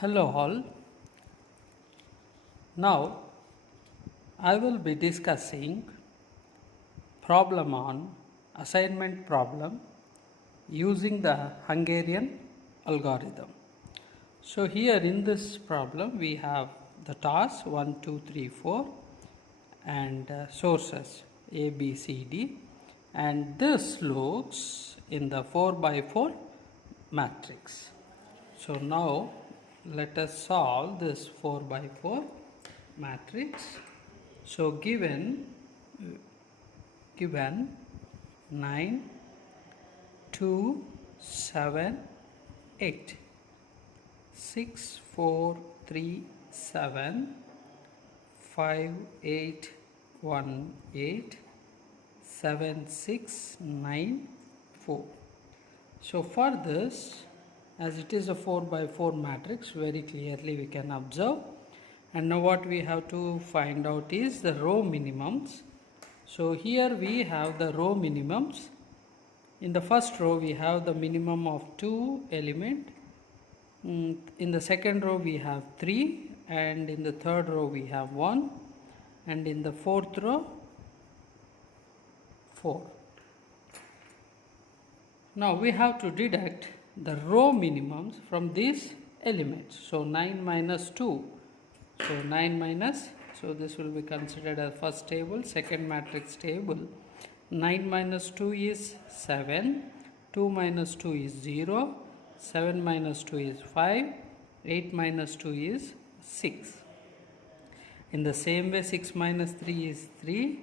Hello all. Now I will be discussing problem on assignment problem using the Hungarian algorithm. So here in this problem we have the tasks 1, 2, 3, 4 and sources A, B, C, D, and this looks in the 4 by 4 matrix. So now let us solve this 4 by 4 matrix. So given 9, 2, 7, 8, 6, 4, 3, 7, 5, 8, 1, 8, 7, 6, 9, 4. So for this, as it is a 4 by 4 matrix, very clearly we can observe. And now what we have to find out is the row minimums. So here we have the row minimums. In the first row we have the minimum of 2 elements. In the second row we have 3, and in the third row we have 1, and in the fourth row 4. Now we have to deduct the row minimums from these elements. So 9 minus 2. So 9 minus, so this will be considered as first table, second matrix table. 9 minus 2 is 7, 2 minus 2 is 0, 7 minus 2 is 5, 8 minus 2 is 6. In the same way 6 minus 3 is 3,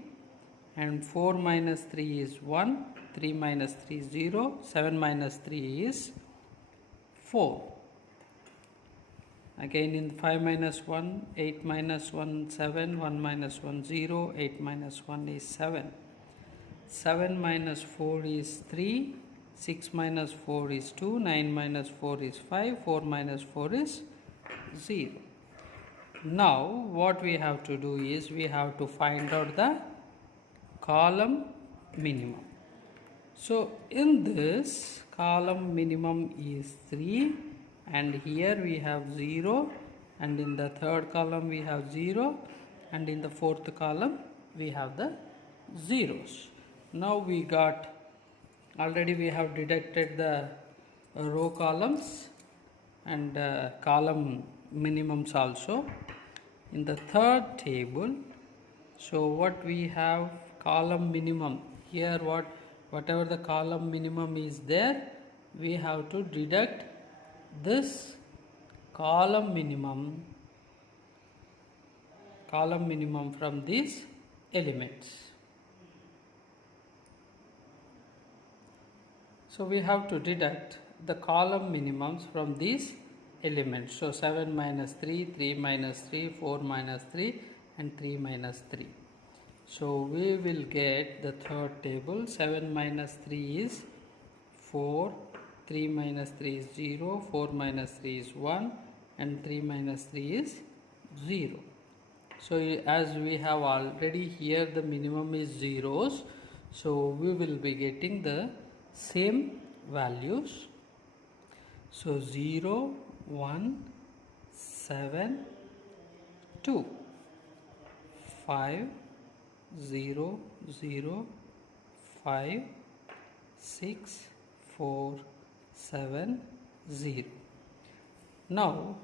and 4 minus 3 is 1, 3 minus 3 is 0, 7 minus 3 is 4. Again in 5 minus 1, 8 minus 1, 7, 1 minus 1, 0, 8 minus 1 is 7. 7 minus 4 is 3, 6 minus 4 is 2, 9 minus 4 is 5, 4 minus 4 is 0. Now what we have to do is we have to find out the column minimum. So in this column minimum is 3, and here we have 0, and in the third column we have 0, and in the fourth column we have the zeros. Now we got, already we have deducted the row columns and column minimums also. In the third table, so what we have, column minimum, here whatever the column minimum is there, we have to deduct this column minimum from these elements. So we have to deduct the column minimums from these elements. So 7 minus 3, 3 minus 3, 4 minus 3, and 3 minus 3. So we will get the third table. 7 minus 3 is 4, 3 minus 3 is 0, 4 minus 3 is 1, and 3 minus 3 is 0. So as we have already here the minimum is zeros, so we will be getting the same values. So 0, 1, 7, 2, 5, 0, 0, 5, 6, 4, 7, 0. Now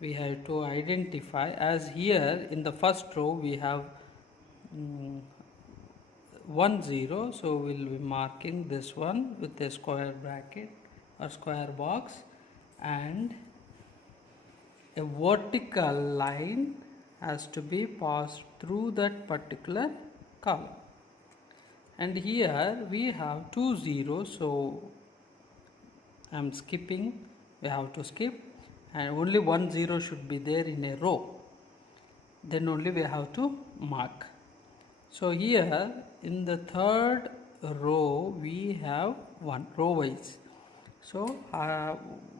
we have to identify, as here in the first row we have 1, 0, so we will be marking this one with a square bracket or square box, and a vertical line has to be passed through that particular column. And here we have 2 zeros, so I am skipping, we have to skip, and only 1 0 should be there in a row, then only we have to mark. So here in the third row we have 1 row wise, so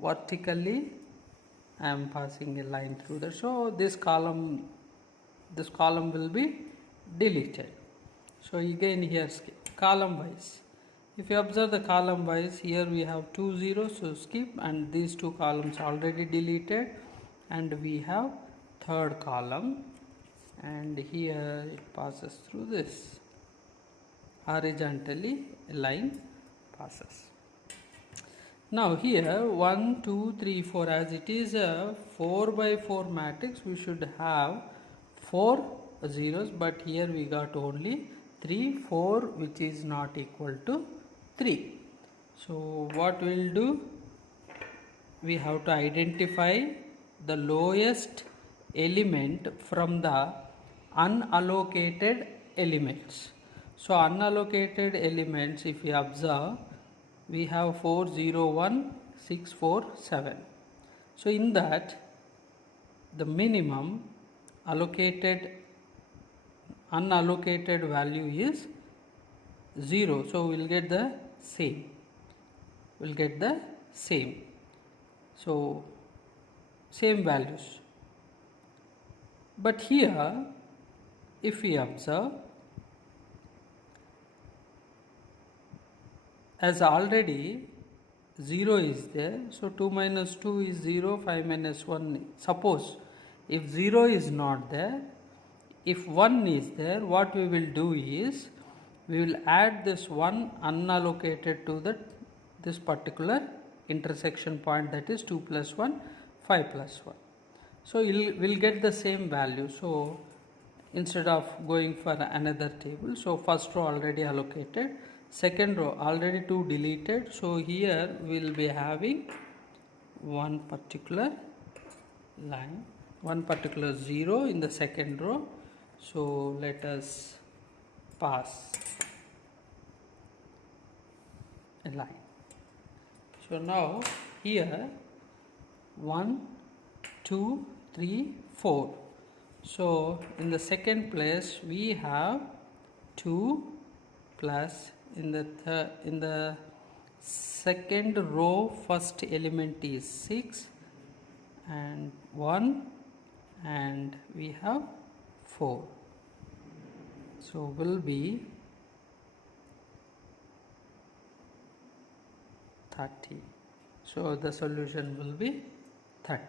vertically I am passing a line through there, so this column will be deleted. So again here skip column wise, If you observe the column wise, here we have 2 zeros, so skip, and these two columns already deleted, and we have third column, and here it passes through this. Horizontally a line passes. Now here 1, 2, 3, 4, as it is a 4 by 4 matrix, we should have 4 zeros, but here we got only 3, 4, which is not equal to 3. So what we'll do, we have to identify the lowest element from the unallocated elements. So unallocated elements, if we observe, we have 4, 0, 1, 6, 4, 7. So in that, the minimum unallocated value is 0. So we'll get the same. So same values. But here, if we observe, as already 0 is there, so 2 minus 2 is 0, 5 minus 1. Suppose if 0 is not there, if 1 is there, what we will do is, we will add this 1 unallocated to this particular intersection point, that is 2 plus 1, 5 plus 1. So we'll get the same value. So instead of going for another table, so first row already allocated, second row already 2 deleted, so here we'll be having one particular line, one particular 0 in the second row. So let us pass a line. So now here 1, 2, 3, 4. So in the second place we have 2 plus in the second row first element is 6 and 1, and we have 4. So will be 30. So the solution will be 30.